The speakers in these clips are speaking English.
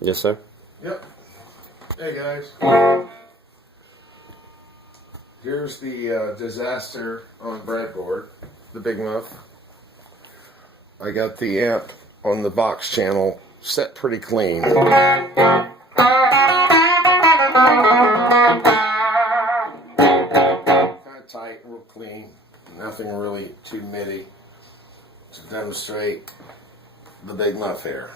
Yes, sir. Yep. Hey guys. Here's the disaster on breadboard, the Big Muff. I got the amp on the box channel set pretty clean. Kind of tight, real clean. Nothing really too MIDI to demonstrate the Big Muff here.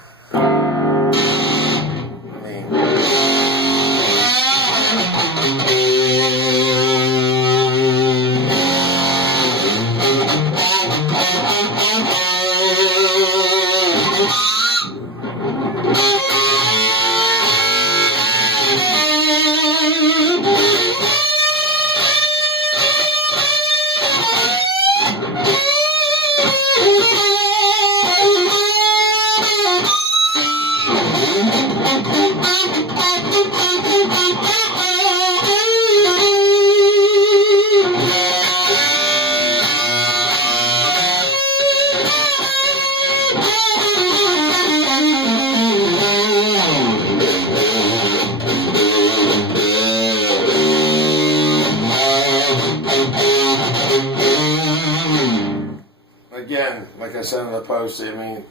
Again, like I said in the post, I mean,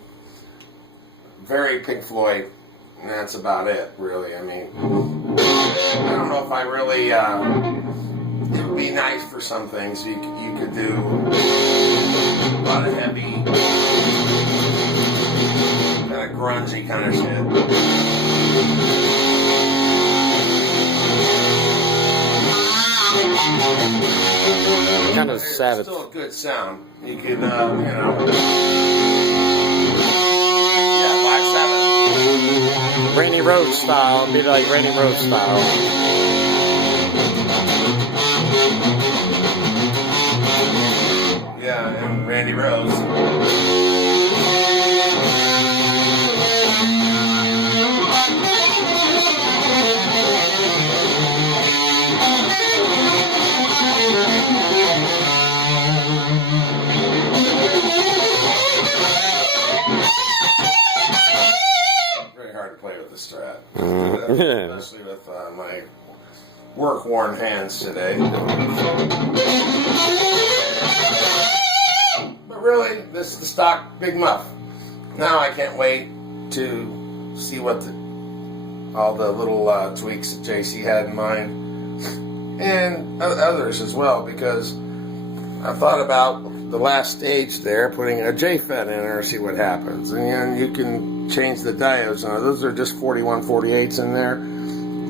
very Pink Floyd, and that's about it, really. I mean, I don't know if I really, it would be nice for some things. You could do a lot of heavy, kind of grungy kind of shit. Kind of savage. It's still a good sound. You can, you know. Yeah, Black Sabbath. Randy Rhoads style. Be like Randy Rhoads style. Yeah, and Randy Rhoads. Very hard to play with the Strat. Especially with my work-worn hands today. But really, this is the stock Big Muff. Now I can't wait to see what all the little tweaks that JC had in mind, and others as well, because I thought about the last stage there, putting a J-FET in there, see what happens. And you can change the diodes. Now, those are just 4148s in there.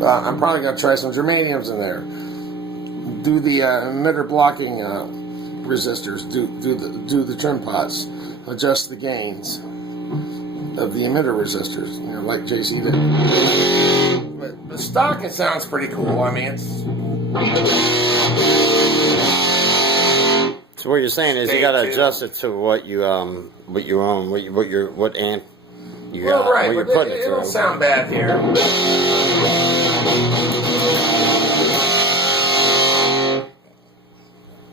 I'm probably going to try some germaniums in there. Do the emitter blocking resistors. Do the trim pots. Adjust the gains of the emitter resistors. You know, like JC did. But the stock, it sounds pretty cool. I mean, it's. So what you're saying is you got to adjust it to what you own, what amp you got, well, right, what you're but putting it it'll through. sound bad here.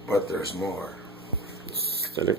But there's more. Aesthetic.